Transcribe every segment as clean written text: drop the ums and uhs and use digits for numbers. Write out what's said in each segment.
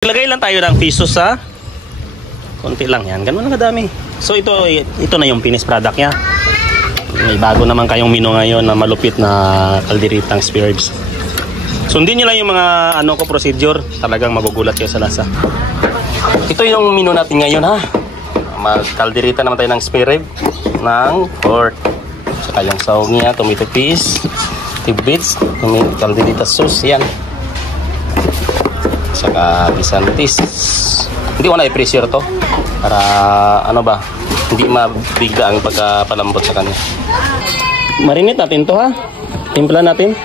Ilagay lang tayo ng piso sa konti lang yan. Ganun lang kadami. So ito na yung finished product niya. May bago naman kayong menu ngayon na malupit na kalderitang spare ribs. Sundin nyo lang yung mga procedure. Talagang magugulat kayo sa lasa. Ito yung menu natin ngayon ha. Magkalderita naman tayo ng spare rib ng pork. Saka yung sahog niya, tomato paste, tidbits, kalderita sauce. Yan. Saka bisantis. Hindi ko na i-pressure to para hindi mabigla ang pagkapalambot sa kanya. Marinate natin to ha. Timpla natin.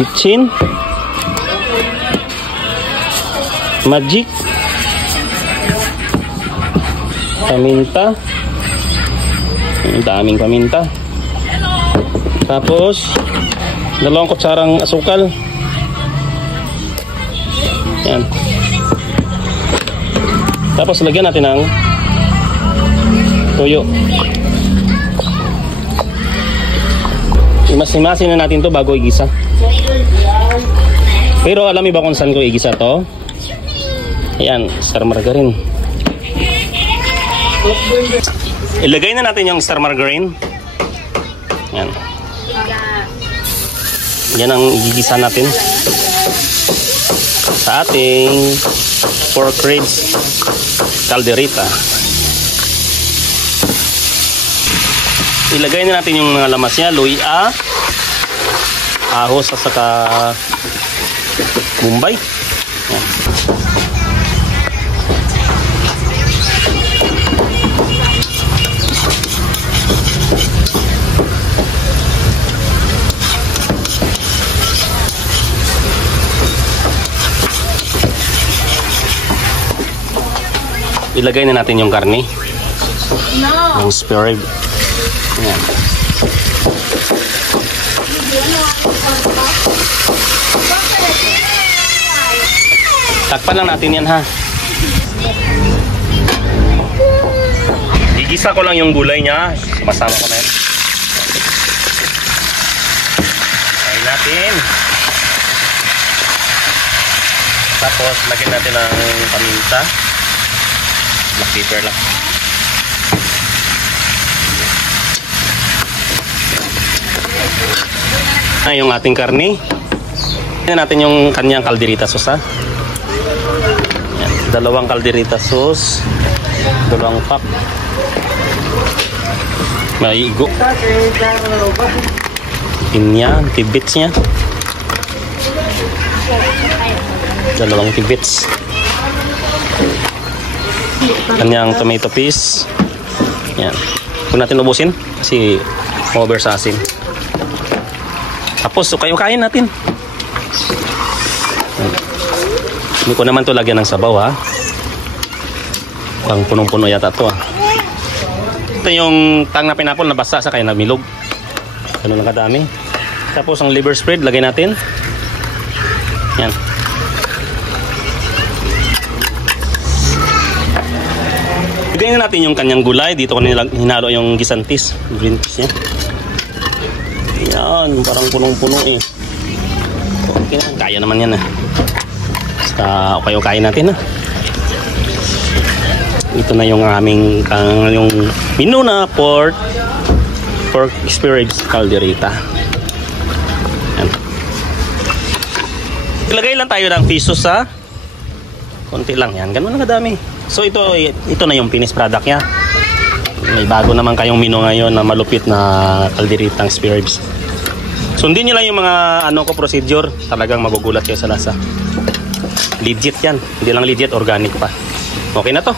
Kitchen. Magic. Paminta. Ang daming paminta. Tapos 2 kutsarang asukal. Yan. Tapos lagyan natin ng toyo. Imas-imasin na natin to bago igisa. Pero alam mo ba kung saan ko igisa to? Ayan, star margarine. Ilagay na natin yung star margarine. Yan. Yan ang igigisa natin sa ating pork ribs kalderita. Ilagay na natin yung mga lamas niya, luya, ahos at saka bombay. Yan. Ilagay na natin yung karne. Yung spare rib. Ayan. Takpan lang natin yan ha. Igisa ko lang yung gulay niya. Masama ko na yan. Kain natin. Tapos lagyan natin ng paminta. Black pepper lang. Yung ating karne. Tignan natin yung kanyang kalderita sauce ha. Yan, 2 kalderita sauce. 2 pack. May igo. Pinya, tidbits niya. 2 tidbits. Kanyang tomato paste. Yan. Huwag natin ubusin kasi over sa asin. Tapos kayo-kain natin. Hindi ko naman to lagyan ng sabaw ha. Pang punong-puno yata to ha. Ito yung tang na pineapple na basa sa kaya namilog. Ganun lang kadami. Tapos ang liver spread lagay natin. Yan. Lagyan na natin yung kanyang gulay. Dito ko hinalo yung gisantis. Green peas niya. Yan. Parang punong-puno eh. Okay na. Kaya naman yan eh. Basta okay-okay natin ha. Ito na yung aming yung menu na pork spare ribs kalderita. Yan. Ilagay lang tayo ng piso sa konti lang yan. Ganun lang kadami. So ito na yung finished product niya. May bago naman kayong menu ngayon na malupit na kalderitang spare ribs. Sundin nyo lang yung mga procedure. Talagang magugulat kayo sa lasa. Legit yan. Hindi lang legit, organic pa. Okay na to.